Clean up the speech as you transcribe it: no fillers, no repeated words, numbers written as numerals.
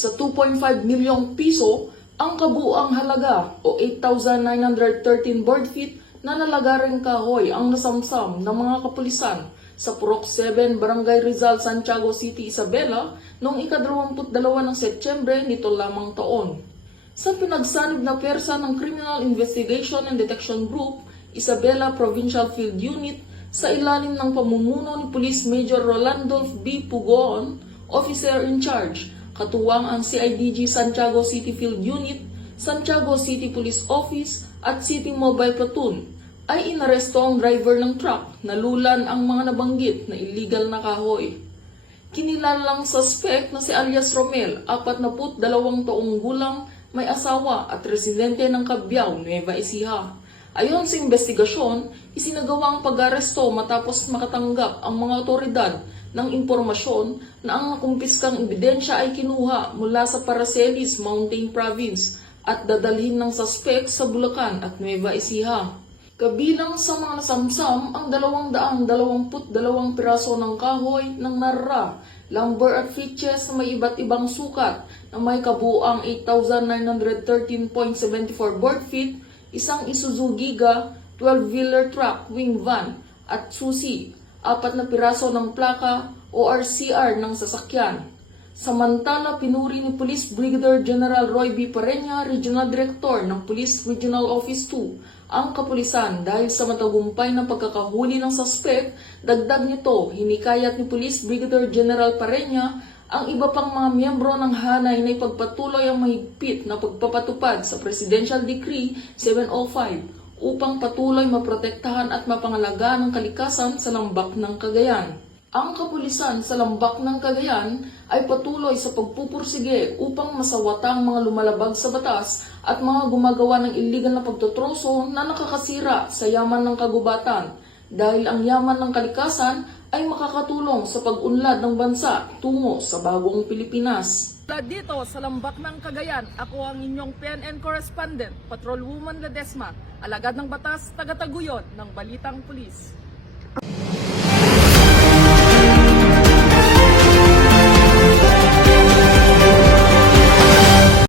sa 2.5 milyong piso ang kabuuang halaga o 8,913 board feet na nalagaring kahoy ang nasamsam ng mga kapulisan sa Purok 7, Barangay Rizal, Santiago City, Isabela noong ika-22 ng Setyembre nito lamang taon. Sa pinagsanib na pwersa ng Criminal Investigation and Detection Group, Isabela Provincial Field Unit sa ilalim ng pamumuno ni Police Major Rolando B. Pugoon, Officer in Charge, katuwang ang CIDG Santiago City Field Unit, Santiago City Police Office at City Mobile Platoon, ay inaresto ang driver ng truck na lulan ang mga nabanggit na illegal na kahoy. Kinilalang suspect na si alias Romel, 42 taong gulang, may asawa at residente ng Cabiao, Nueva Ecija. Ayon sa investigasyon, isinagawa ang pag-aresto matapos makatanggap ang mga otoridad ng impormasyon na ang nakumpiskang ebidensya ay kinuha mula sa Paracelis Mountain Province at dadalhin ng suspect sa Bulacan at Nueva Ecija. Kabilang sa mga nasamsam ang 222 piraso ng kahoy ng narra, lumber at features na may iba't ibang sukat na may kabuuang 8,913.74 board feet, isang Isuzu Giga 12-wheeler truck wing van at susi, 4 na piraso ng plaka o RCR ng sasakyan. Samantala, pinuri ni Police Brigadier General Roy B. Parenya, Regional Director ng Police Regional Office 2, ang kapulisan dahil sa matagumpay ng pagkakahuli ng suspect. Dagdag nito, hinikayat ni Police Brigadier General Parenya ang iba pang mga miyembro ng hanay na ipagpatuloy ang mahigpit na pagpapatupad sa Presidential Decree 705 upang patuloy maprotektahan at mapangalagaan ang kalikasan sa lambak ng Cagayan. Ang kapulisan sa lambak ng Cagayan ay patuloy sa pagpupursige upang masawatang mga lumalabag sa batas at mga gumagawa ng illegal na pagtutroso na nakakasira sa yaman ng kagubatan dahil ang yaman ng kalikasan ay makakatulong sa pag-unlad ng bansa tungo sa bagong Pilipinas. Dito sa lambak ng Cagayan, ako ang inyong PNN correspondent, Patrolwoman Ledesma, alagad ng batas, taga-taguyod ng Balitang Pulis.